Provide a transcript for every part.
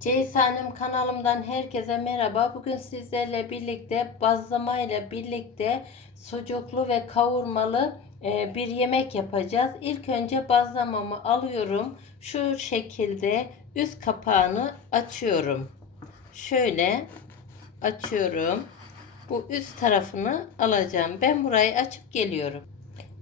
Ceysanem kanalımdan herkese merhaba. Bugün sizlerle birlikte bazlama ile birlikte sucuklu ve kavurmalı e, bir yemek yapacağız. İlk önce bazlamamı alıyorum. Şu şekilde üst kapağını açıyorum. Şöyle açıyorum. Bu üst tarafını alacağım. Ben burayı açıp geliyorum.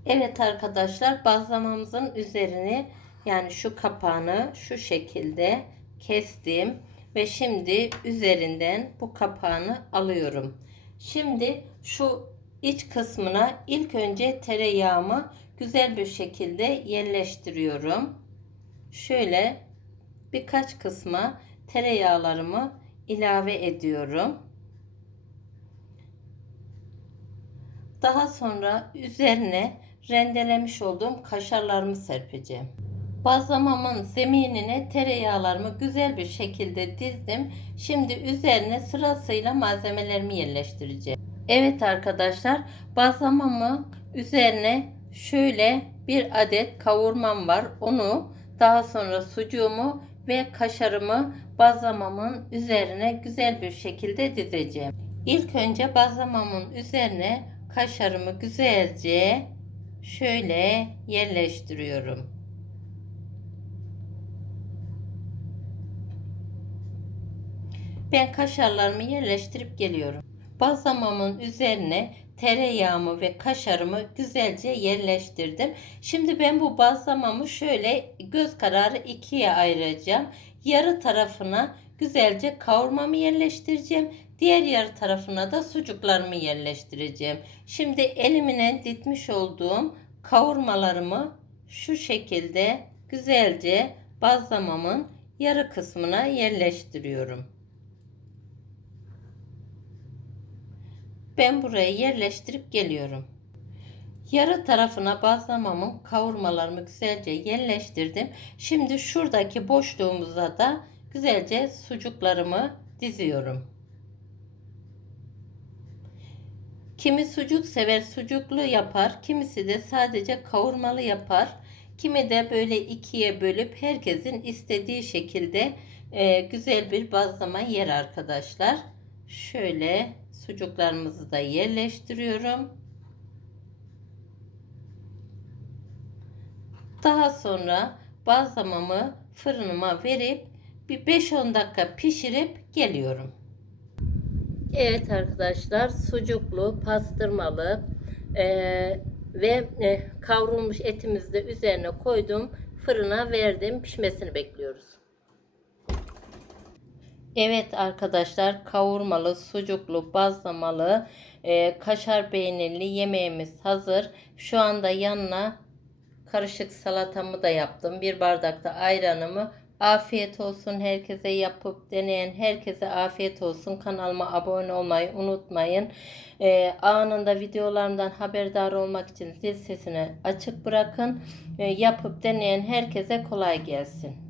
Evet arkadaşlar bazlamamızın üzerini yani şu kapağını şu şekilde kestim ve şimdi üzerinden bu kapağını alıyorum. Şimdi şu iç kısmına ilk önce tereyağımı güzel bir şekilde yerleştiriyorum. Şöyle birkaç kısma tereyağlarımı ilave ediyorum. Daha sonra üzerine rendelemiş olduğum kaşarlarımı serpeceğim. Bazlamamın zeminine tereyağlarımı güzel bir şekilde dizdim. Şimdi üzerine sırasıyla malzemelerimi yerleştireceğim. Evet arkadaşlar bazlamamı üzerine şöyle bir adet kavurmam var. Onu daha sonra sucuğumu ve kaşarımı bazlamamın üzerine güzel bir şekilde dizeceğim. İlk önce bazlamamın üzerine kaşarımı güzelce şöyle yerleştiriyorum. Ben kaşarlarımı yerleştirip geliyorum. Bazlamamın üzerine tereyağımı ve kaşarımı güzelce yerleştirdim. Şimdi ben bu bazlamamı şöyle göz kararı ikiye ayıracağım. Yarı tarafına güzelce kavurmamı yerleştireceğim. Diğer yarı tarafına da sucuklarımı yerleştireceğim. Şimdi elimle ditmiş olduğum kavurmalarımı şu şekilde güzelce bazlamamın yarı kısmına yerleştiriyorum. Ben burayı yerleştirip geliyorum. Yarı tarafına bazlamamın kavurmalarımı güzelce yerleştirdim. Şimdi şuradaki boşluğumuza da güzelce sucuklarımı diziyorum. Kimi sucuk sever sucuklu yapar, kimisi de sadece kavurmalı yapar. Kimi de böyle ikiye bölüp herkesin istediği şekilde e, güzel bir bazlama yer arkadaşlar. Şöyle sucuklarımızı da yerleştiriyorum. Daha sonra bazlamamı fırınıma verip bir 5-10 dakika pişirip geliyorum. Evet arkadaşlar sucuklu, pastırmalı e, ve e, kavrulmuş etimizi de üzerine koydum. Fırına verdim. Pişmesini bekliyoruz. Evet arkadaşlar kavurmalı, sucuklu, bazlamalı, e, kaşar peynirli yemeğimiz hazır. Şu anda yanına karışık salatamı da yaptım. Bir bardakta ayranımı. Afiyet olsun herkese yapıp deneyen herkese afiyet olsun. Kanalıma abone olmayı unutmayın. E, anında videolarımdan haberdar olmak için zil sesini açık bırakın. E, yapıp deneyen herkese kolay gelsin.